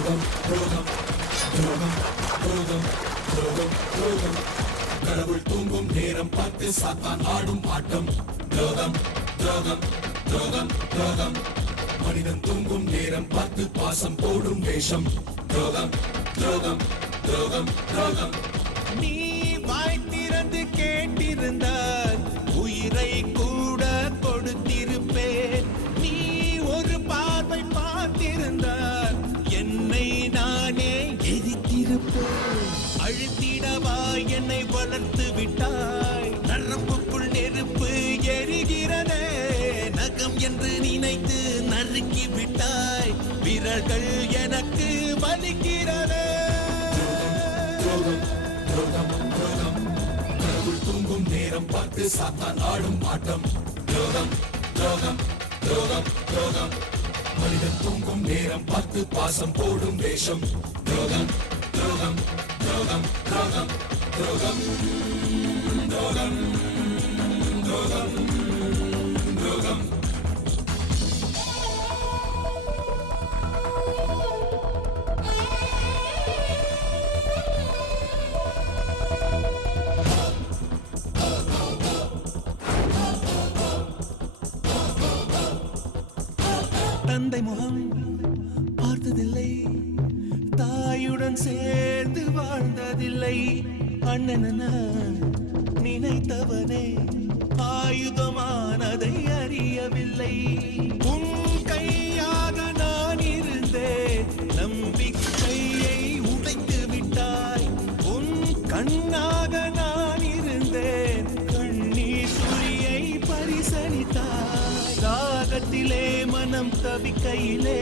துரோகம் துரோகம் துரோகம் துரோகம் துரோகம் துரோகம் கடவுள் தூங்கும் நேரம் பார்த்து சாத்தான் ஆடும் ஆட்டம் துரோகம் துரோகம் துரோகம் துரோகம் மனிதன் தூங்கும் நேரம் பார்த்து பாசம் போடும் வேஷம் துரோகம் துரோகம் துரோகம் துரோகம் நீ வாய் திறந்து கேட்டிருந்தால் உயிரை கூட கொடுத்திருப்பேன். நீ ஒரு பார்வை பார்த்திருந்தால் என்னை நானே எரித்திருப்பேன். அழுத்திடவா என்னை வளர்த்து விட்டாய். நரம்புக்குள் நெருப்பு எரிகிறதே. நகம் என்று நினைத்து நறுக்கி விட்டாய். விரல்கள் எனக்கு வலிக்கிறதே. கடவுள் தூங்கும் நேரம் பார்த்து சாத்தான் ஆடும் ஆட்டம் துரோகம் துரோகம் துரோகம் துரோகம் மனிதன் தூங்கும் நேரம் பார்த்து பாசம் போடும் வேஷம் துரோகம் துரோகம் துரோகம் துரோகம் துரோகம் துரோகம் துரோகம் துரோகம் தந்தை முகம் பார்த்ததில்லை. தாயுடன் சேர்ந்து வாழ்ந்ததில்லை. அண்ணன நினைத்தவனே ஆயுதமானதை அறியவில்லை. உன் கையாக நான் இருந்தேன். நம்பிக்கையை உடைத்து விட்டாய். உன் கண்ணாக நான் இருந்தேன். கண்ணீர் துளியை பரிசளித்தாய். தாகத்திலே மனம் தவிக்கையிலே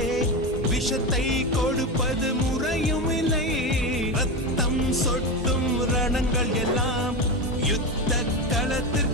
விஷத்தை கொடுப்பது முறையும் இல்லை. ரத்தம் சொட்டும் ரணங்கள் எல்லாம் யுத்த களத்தில்